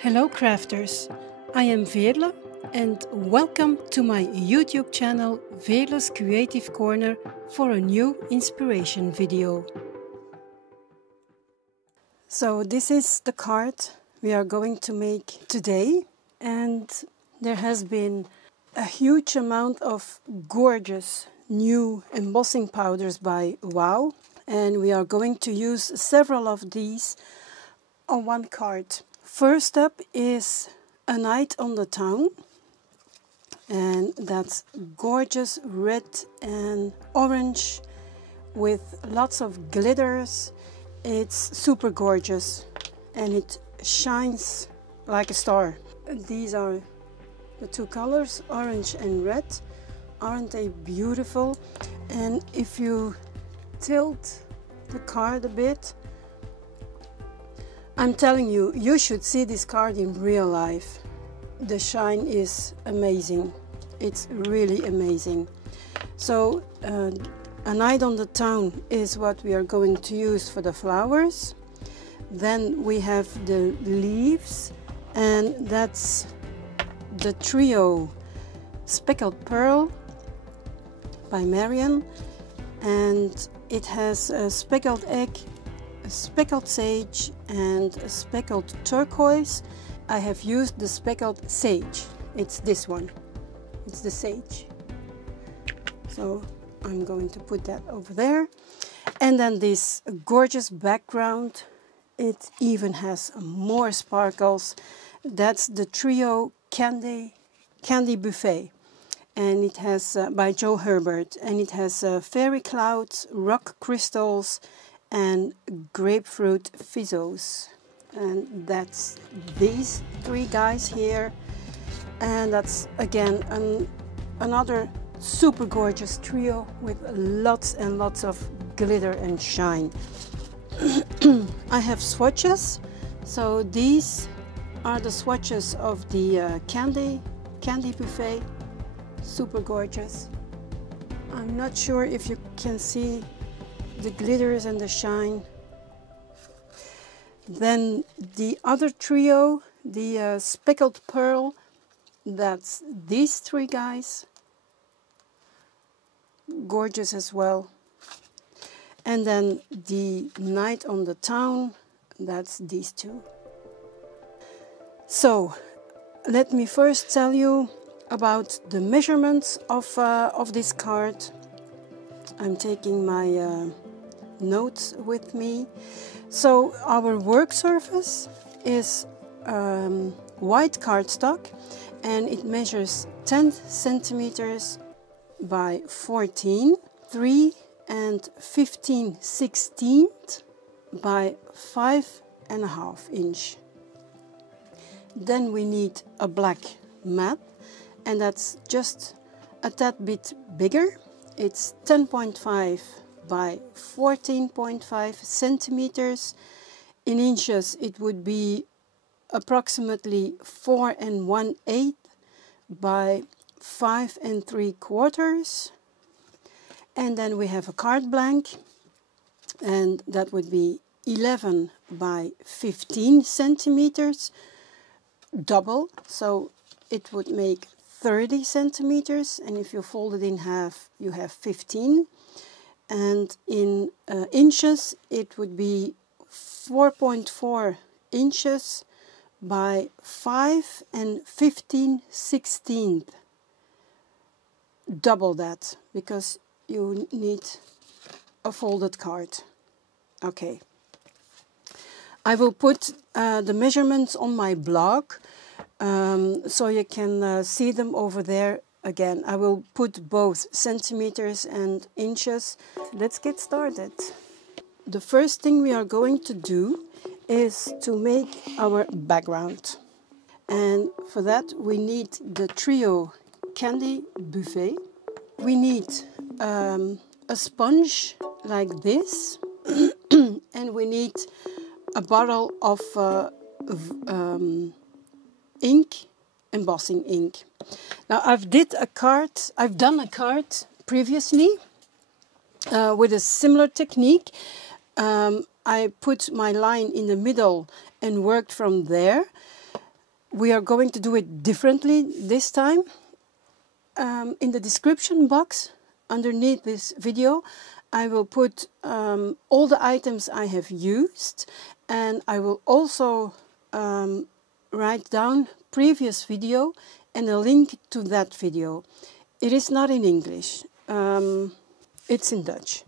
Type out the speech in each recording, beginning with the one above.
Hello crafters, I am Veerle and welcome to my YouTube channel Veerle's Creative Corner for a new inspiration video. So this is the card we are going to make today, and there has been a huge amount of gorgeous new embossing powders by Wow, and we are going to use several of these on one card. First up is A Night on the Town, and that's gorgeous red and orange with lots of glitters. It's super gorgeous and it shines like a star. These are the two colors, orange and red. Aren't they beautiful? And if you tilt the card a bit, I'm telling you, you should see this card in real life. The shine is amazing. It's really amazing. So A Night on the Town is what we are going to use for the flowers. Then we have the leaves, and that's the trio Speckled Pearl by Marion, and it has a speckled egg, a speckled sage and a speckled turquoise. I have used the speckled sage. It's this one. It's the sage. So I'm going to put that over there. And then this gorgeous background. It even has more sparkles. That's the trio Candy Buffet. And it has by Joe Herbert. And it has fairy clouds, rock crystals, and grapefruit fizzos, and that's these three guys here. And that's again another super gorgeous trio with lots and lots of glitter and shine. I have swatches, so these are the swatches of the Candy Buffet. Super gorgeous. I'm not sure if you can see the glitters and the shine. Then the other trio, the Speckled Pearl, that's these three guys. Gorgeous as well. And then the Night on the Town, that's these two. So let me first tell you about the measurements of this card. I'm taking my notes with me. So our work surface is white cardstock, and it measures 10 centimeters by 14, 3 and 15/16 by 5.5 inch. Then we need a black mat, and that's just a tad bit bigger. It's 10.5 by 14.5 centimeters. In inches, it would be approximately 4 1/8 by 5 3/4. And then we have a card blank, and that would be 11 by 15 centimeters, double, so it would make 30 centimeters, and if you fold it in half, you have 15. And in inches, it would be 4.4 inches by 5 15/16. Double that, because you need a folded card. Okay. I will put the measurements on my blog, so you can see them over there. Again, I will put both centimeters and inches. Let's get started. The first thing we are going to do is to make our background. And for that we need the trio Candy Buffet. We need a sponge like this and we need a bottle of ink, embossing ink. Now I've done a card previously with a similar technique. I put my line in the middle and worked from there. we are going to do it differently this time. In the description box underneath this video, I will put all the items I have used, and I will also write down previous video and a link to that video. It is not in English, it's in Dutch,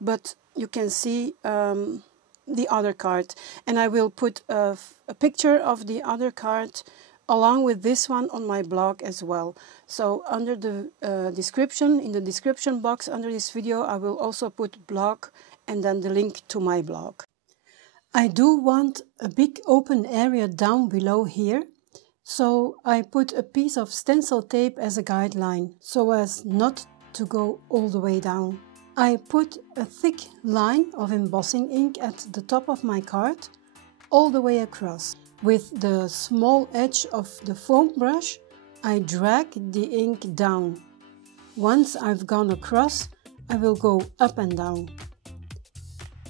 but you can see the other card, and I will put a picture of the other card along with this one on my blog as well. So under the description, in the description box under this video, I will also put blog and then the link to my blog. I do want a big open area down below here, so I put a piece of stencil tape as a guideline so as not to go all the way down. I put a thick line of embossing ink at the top of my card all the way across. With the small edge of the foam brush, I drag the ink down. Once I've gone across, I will go up and down.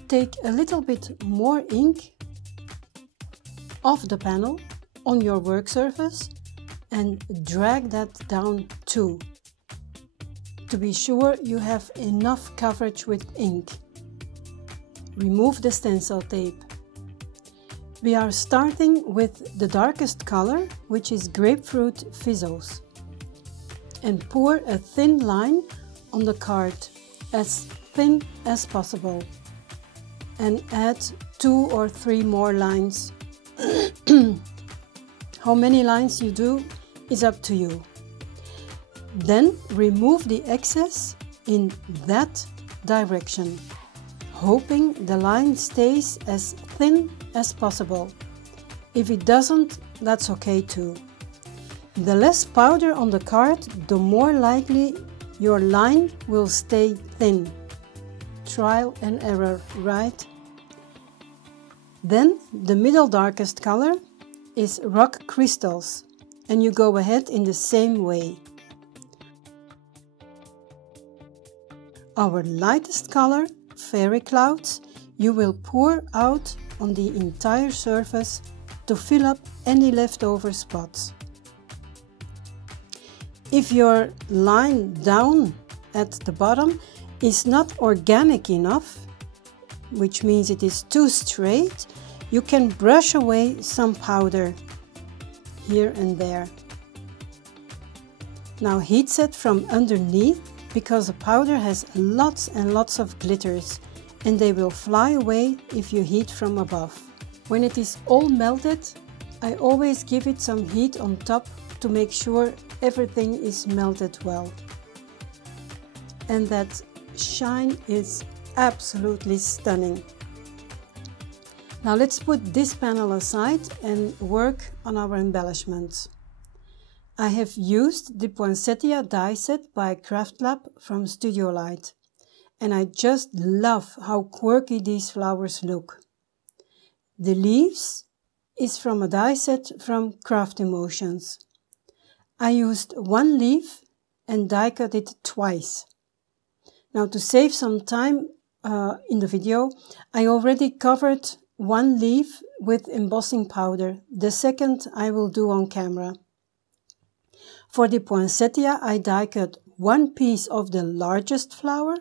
Take a little bit more ink off the panel on your work surface and drag that down too, to be sure you have enough coverage with ink. Remove the stencil tape. We are starting with the darkest color, which is Grapefruit Fizzles, and pour a thin line on the card, as thin as possible, and add 2 or 3 more lines. How many lines you do is up to you. Then remove the excess in that direction, hoping the line stays as thin as possible. If it doesn't, that's okay too. The less powder on the card, the more likely your line will stay thin. Trial and error, right? Then the middle darkest color is Rock Crystals, and you go ahead in the same way. Our lightest color, Fairy Clouds, you will pour out on the entire surface to fill up any leftover spots. If your line down at the bottom is not organic enough, which means it is too straight, you can brush away some powder here and there. Now heat set from underneath, because the powder has lots and lots of glitters, and they will fly away if you heat from above. When it is all melted, I always give it some heat on top to make sure everything is melted well. And that shine is absolutely stunning. Now let's put this panel aside and work on our embellishments. I have used the Poinsettia die set by Craftlab from Studio Light, and I just love how quirky these flowers look. The leaves is from a die set from Craft Emotions. I used one leaf and die cut it twice. Now, to save some time in the video, I already covered one leaf with embossing powder. The second I will do on camera. For the poinsettia, I die cut one piece of the largest flower,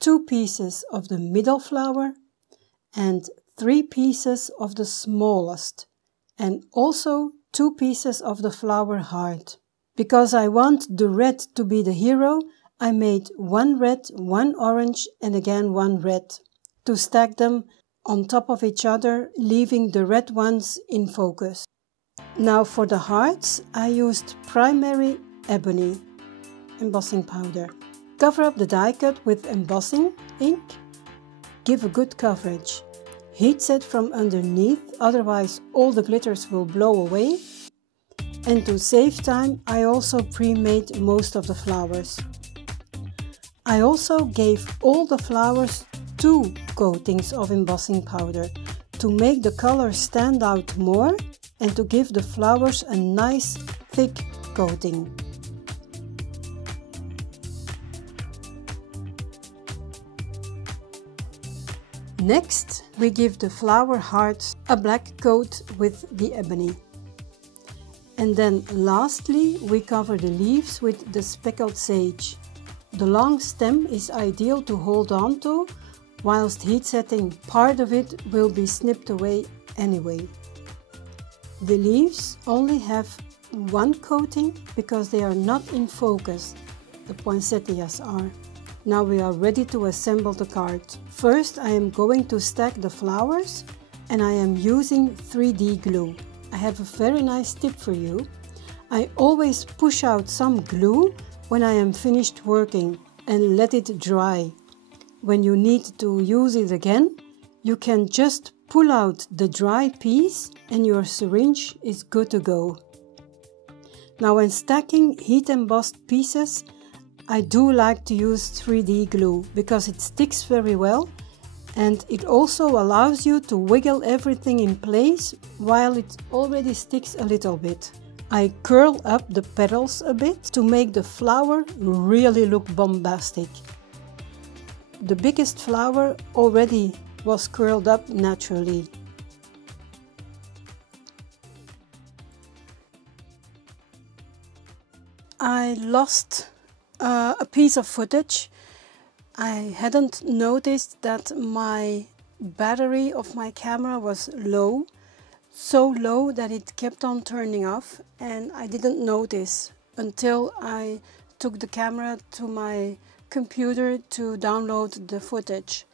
2 pieces of the middle flower, and 3 pieces of the smallest, and also 2 pieces of the flower heart. Because I want the red to be the hero, I made 1 red, 1 orange, and again 1 red, to stack them on top of each other, leaving the red ones in focus. Now for the hearts, I used primary ebony embossing powder. Cover up the die cut with embossing ink. Give a good coverage. Heat set from underneath, otherwise all the glitters will blow away. And to save time, I also pre-made most of the flowers. I also gave all the flowers 2 coatings of embossing powder to make the color stand out more and to give the flowers a nice thick coating. Next, we give the flower hearts a black coat with the ebony. And then lastly, we cover the leaves with the speckled sage. The long stem is ideal to hold on to, whilst heat setting. Part of it will be snipped away anyway. The leaves only have one coating because they are not in focus. The poinsettias are. Now we are ready to assemble the card. First I am going to stack the flowers and I am using 3D glue. I have a very nice tip for you. I always push out some glue when I am finished working and let it dry. When you need to use it again, you can just pull out the dry piece and your syringe is good to go. Now when stacking heat embossed pieces, I do like to use 3D glue because it sticks very well and it also allows you to wiggle everything in place while it already sticks a little bit. I curl up the petals a bit to make the flower really look bombastic. The biggest flower already was curled up naturally. I lost a piece of footage. I hadn't noticed that my battery of my camera was low, so low that it kept on turning off, and I didn't notice until I took the camera to my computer to download the footage.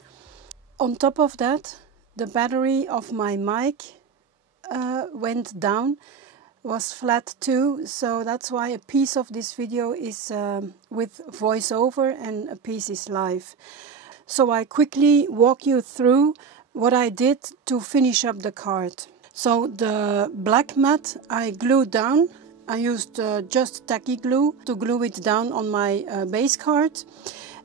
On top of that, the battery of my mic went down, was flat too, so that's why a piece of this video is with voiceover and a piece is live. So I quickly walk you through what I did to finish up the card. So the black mat I glued down. I used just tacky glue to glue it down on my base card.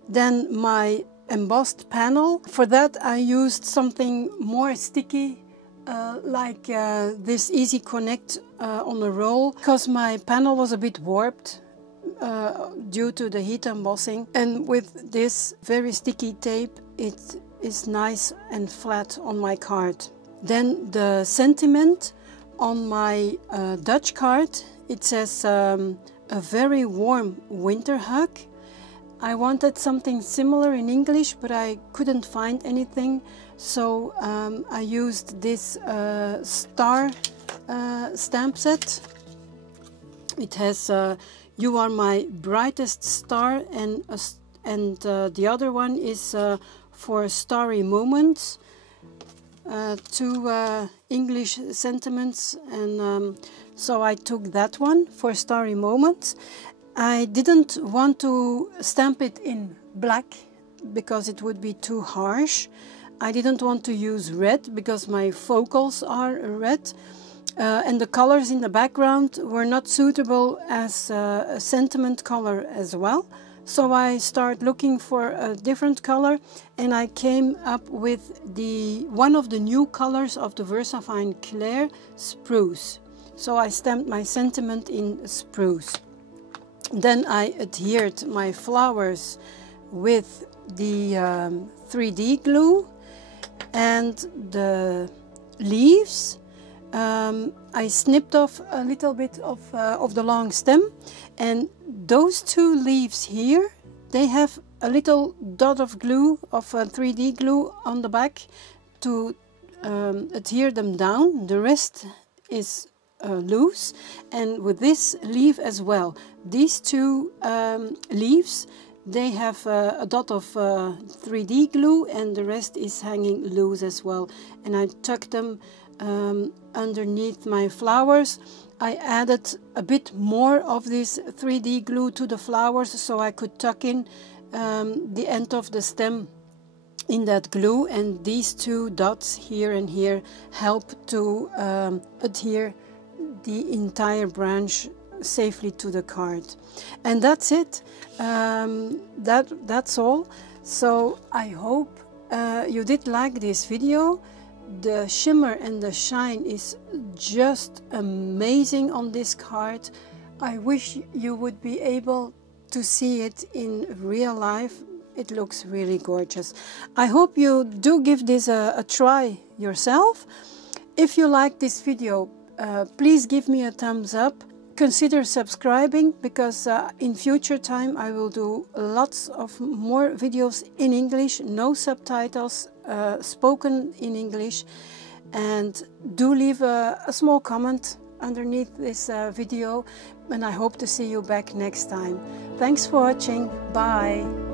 Then my embossed panel. For that I used something more sticky, like this Easy Connect on a roll, because my panel was a bit warped due to the heat embossing, and with this very sticky tape it is nice and flat on my card. Then the sentiment on my Dutch card, it says a very warm winter hug. I wanted something similar in English, but I couldn't find anything, so I used this star stamp set. It has "You are my brightest star," and the other one is for starry moments. Two English sentiments, and so I took that one for starry moments. I didn't want to stamp it in black because it would be too harsh. I didn't want to use red because my focals are red, and the colors in the background were not suitable as a sentiment color as well. So I started looking for a different color, and I came up with one of the new colors of the VersaFine Clair, Spruce. So I stamped my sentiment in spruce. Then I adhered my flowers with the 3D glue, and the leaves I snipped off a little bit of the long stem, and those two leaves here, they have a little dot of glue, of 3D glue on the back to adhere them down. The rest is loose, and with this leaf as well. These two leaves, they have a dot of 3D glue, and the rest is hanging loose as well. And I tucked them underneath my flowers. I added a bit more of this 3D glue to the flowers so I could tuck in the end of the stem in that glue, and these two dots here and here help to adhere the entire branch safely to the card. And that's it. That's all. So I hope you did like this video. The shimmer and the shine is just amazing on this card. I wish you would be able to see it in real life. It looks really gorgeous. I hope you do give this a try yourself. If you like this video, please give me a thumbs up. Consider subscribing, because in future time I will do lots of more videos in English, no subtitles, spoken in English. And do leave a small comment underneath this video, and I hope to see you back next time. Thanks for watching. Bye.